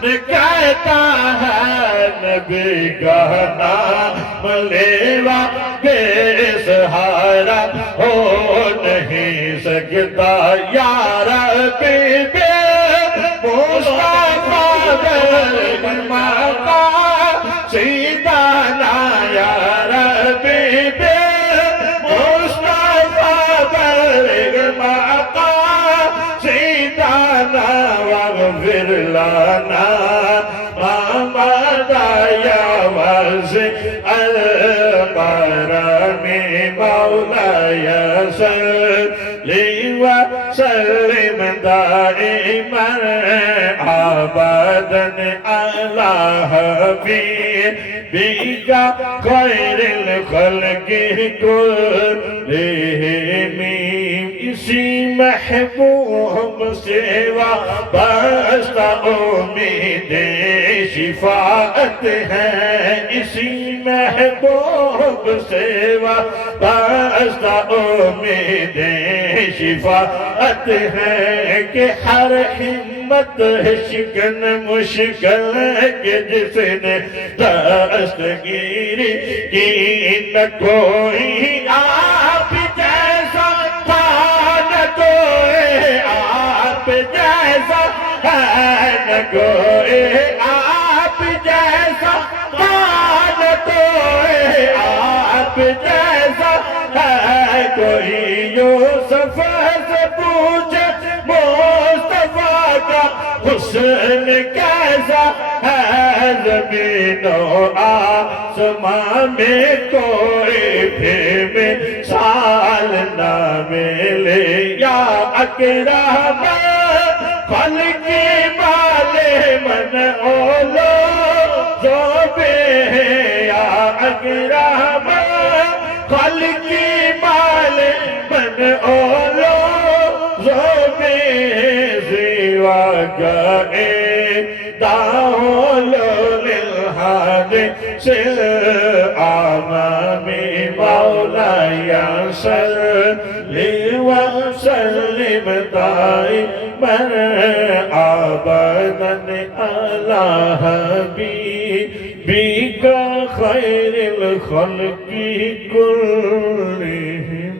کہتا ہے نبی کا نام لیوا بے سہارا ہو نہیں سکتا یا ربی بے مصطفیٰ برگماتا سیدانا یا ربی بے مصطفیٰ برگماتا سیدانا واغفر لنا ما مضى يا واسع الكرم مولاي صل وسلم دائما ابدا على حبيبك خير الخلق كلهم اسی محبوب سوا بس امید شفاعت ہے اسی محبوب سوا بس امید شفاعت ہے کہ ہر ہمت شکن مشکل کے جس نے دستگیری کی نہ کوئی آپ جیسا نہ کوئی آپ جیسا ہے نہ کوئی آپ جیسا نہ کوئی آپ جیسا ہے کوئی یوسف سے پوچھے مصطفیٰ کا حسن کیسا ہے زمین و آسمان میں کوئی بھی مثال نہ ملے یا اکرم خلق مالے من اولو جو بے یا اکرم خلق مالے من اولو جو بے سوا گئے داولو للحادث العمام مولاي صل وسلم دائما ابدا على حبيبك خير الخلق كلهم.